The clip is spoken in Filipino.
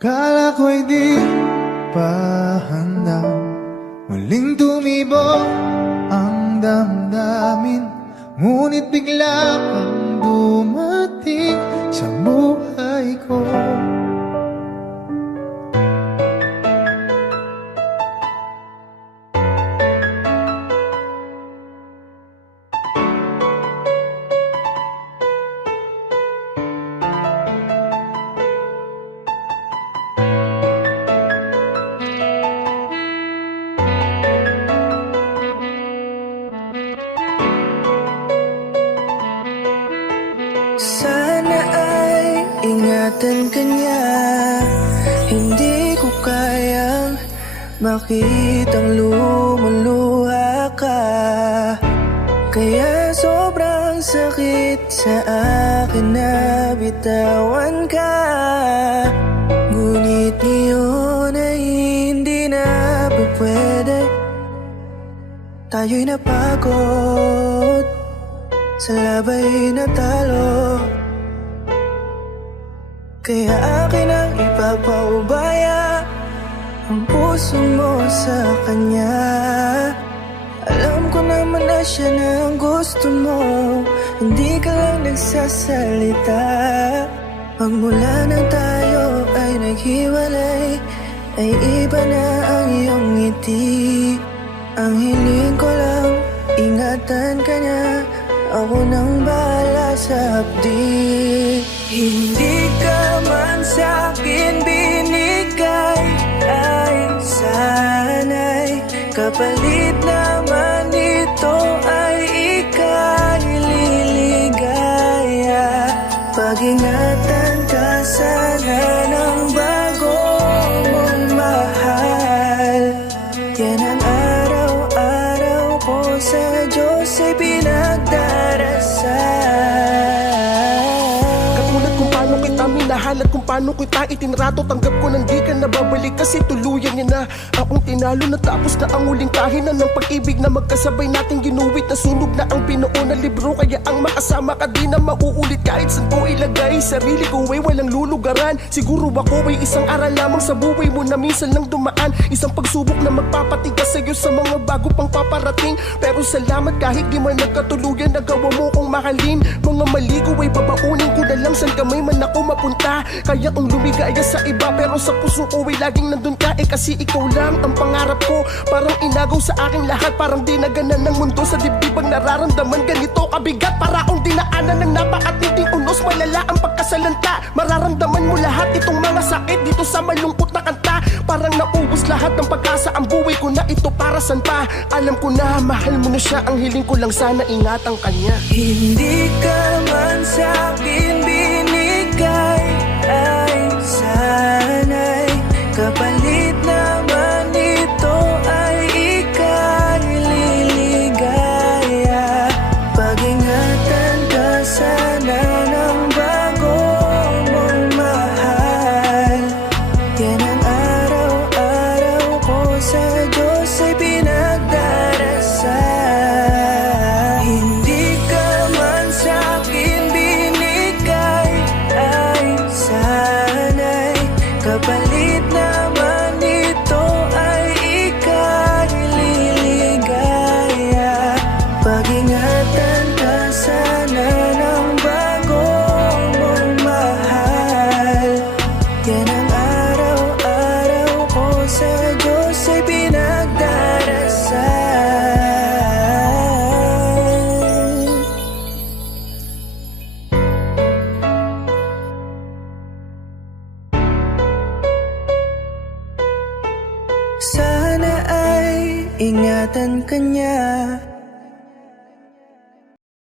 Kala ko'y di pa handa, muling tumibok ang damdamin. Ngunit bigla kang dumating sa buhay ko. Sana ay ingatan ka niya. Hindi ko kayang makitang lumuluha ka. Kaya sobrang sakit sa akin na bitawan ka. Ngunit ngayon ay hindi na pwede. Tayo'y napagod sa labay na talo. Kaya akin ang ipapaubaya ang puso mo sa kanya. Alam ko naman na siya na ang gusto mo, hindi ka lang nagsasalita. Pagmula nang tayo ay naghiwalay, ay iba na ang iyong ngiti. Ang hiling ko lang, ingatan ka niya. Ako nang bahala sa hapdi. Hindi ka man sa'kin binigay, ay sana'y kapalit naman ito ay ika'y liligaya. Pag-ingatan ka sana ng bago mong mahal. Yan ang araw-araw ko sa Diyos ay pinagdarasal. Katulad kung paano kita minahal at kung paano kita itinrato, tanggap ko nang di ka nababalik kasi tuluyan niya na akong tinalo. Natapos na ang huling kahinan ng pag-ibig na magkasabay nating ginuwit. Nasunog na ang binuo na libro, kaya ang makasama ka di na mauulit. Kahit saan ko ilagay sarili ko ay walang lulugaran. Siguro ako ay isang aral lamang sa buhay mo na minsan lang dumaan. Isang pagsubok na magpapatigas sa'yo sa mga bago pang paparating. Pero salamat kahit di man nagkatuluyan, nagawa mo kong mahalin. Mga mali ko ay babaunin ko na lang saan kamay man ako mapunta. Kaya kong lumigaya sa iba pero sa puso ko ay laging nandun ka. Kasi ikaw lang ang pangarap ko. Parang inagaw sa aking lahat, parang dinaganan ng mundo sa dibdib ang nararamdaman. Ganito kabigat para akong dinaanan ng napakatinding unos. Malala ang pagkasalanta, mararamdaman mo lahat itong mga sakit dito sa malungkot na kanta. Parang naubos lahat ng pag-asa, ang buhay ko na ito para saan pa. Alam ko na mahal mo na siya, ang hiling ko lang sana ingatan kanya. Hindi ka man sa'kin binigay, ay sana'y kapalit naman ito ay ika'y liligaya. Pag-ingatan ka sana ng bago mong mahal. Yan ang araw-araw ko sa Diyos ay pinagdarasal. Hindi ka man sa'kin binigay, ay sana'y kapalit naman ito ay ika'y liligaya. Pag-ingatan ka sana ng bago mong mahal. Yan ang araw-araw ko sa Diyos ay pinagdarasal. Sana ay ingatan ka niya.